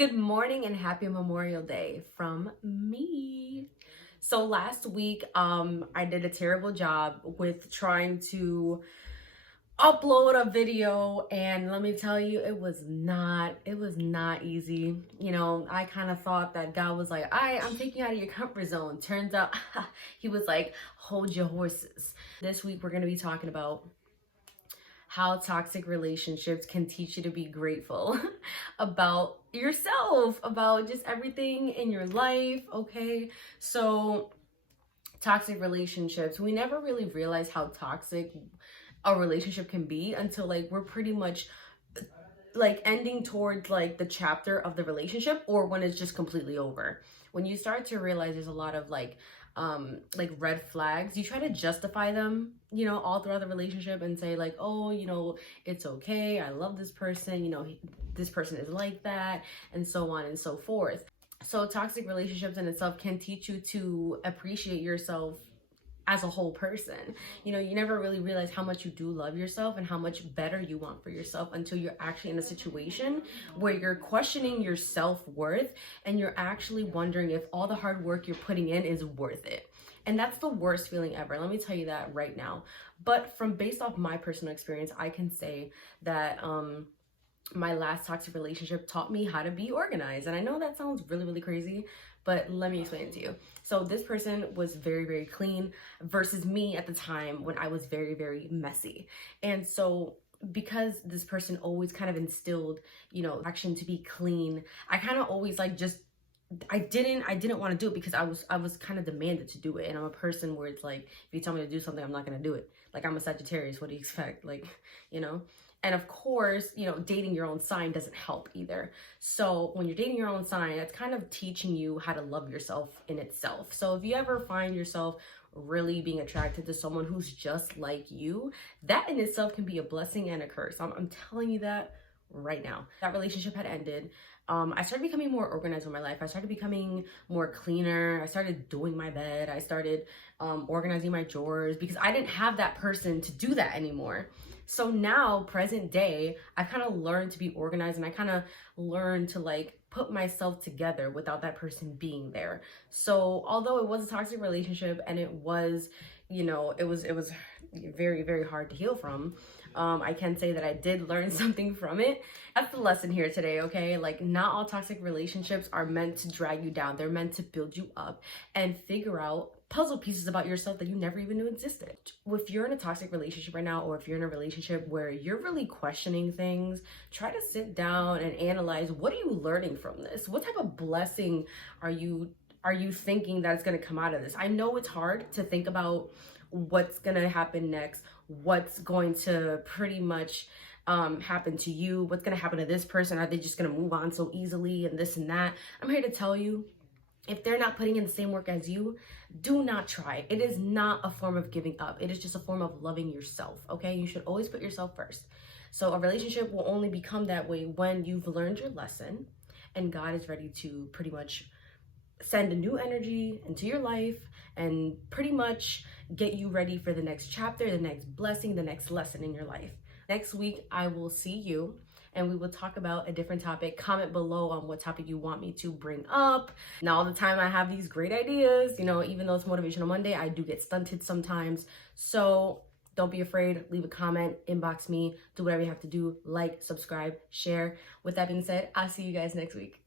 Good morning and happy Memorial Day from me. So last week, I did a terrible job with trying to upload a video, and let me tell you, it was not easy. I kind of thought that God was like, I'm taking you out of your comfort zone. Turns out he was like, hold your horses. This week we're gonna be talking about how toxic relationships can teach you to be grateful about yourself, about just everything in your life, okay? So, toxic relationships, we never really realize how toxic a relationship can be until like we're pretty much like ending towards like the chapter of the relationship, or when it's just completely over. When you start to realize there's a lot of like red flags, you try to justify them, all throughout the relationship and say like, oh, it's okay, I love this person, this person is like that, and so on and so forth. So toxic relationships in itself can teach you to appreciate yourself as a whole person. You never really realize how much you do love yourself and how much better you want for yourself until you're actually in a situation where you're questioning your self-worth and you're actually wondering if all the hard work you're putting in is worth it. And that's the worst feeling ever. Let me tell you that right now. But based off my personal experience, I can say that my last toxic relationship taught me how to be organized. And I know that sounds really, really crazy, but let me explain it to you. So this person was very, very clean versus me at the time when I was very, very messy. And so because this person always kind of instilled, action to be clean, I kind of always I didn't want to do it because I was kind of demanded to do it. And I'm a person where it's like, if you tell me to do something, I'm not going to do it. Like, I'm a Sagittarius. What do you expect? And of course, dating your own sign doesn't help either. So when you're dating your own sign, that's kind of teaching you how to love yourself in itself. So if you ever find yourself really being attracted to someone who's just like you, that in itself can be a blessing and a curse. I'm telling you that right now. That relationship had ended. I started becoming more organized in my life. I started becoming more cleaner. I started doing my bed. I started organizing my drawers because I didn't have that person to do that anymore. So now, present day, I kind of learned to be organized, and I kind of learned to put myself together without that person being there. So although it was a toxic relationship and it was, it was very, very hard to heal from, I can say that I did learn something from it. That's the lesson here today, okay? Not all toxic relationships are meant to drag you down. They're meant to build you up and figure out puzzle pieces about yourself that you never even knew existed. If you're in a toxic relationship right now, or if you're in a relationship where you're really questioning things, try to sit down and analyze, what are you learning from this? What type of blessing are you thinking that's going to come out of this? I know it's hard to think about what's going to happen next, what's going to pretty much happen to you, what's going to happen to this person. Are they just going to move on so easily, and this and that? I'm here to tell you, if they're not putting in the same work as you, do not try. It is not a form of giving up. It is just a form of loving yourself, okay? You should always put yourself first. So a relationship will only become that way when you've learned your lesson and God is ready to pretty much send a new energy into your life and pretty much get you ready for the next chapter, the next blessing, the next lesson in your life. Next week, I will see you and we will talk about a different topic. Comment below on what topic you want me to bring up. Now, all the time I have these great ideas, even though it's Motivational Monday, I do get stunted sometimes. So don't be afraid, leave a comment, inbox me, do whatever you have to do, like, subscribe, share. With that being said, I'll see you guys next week.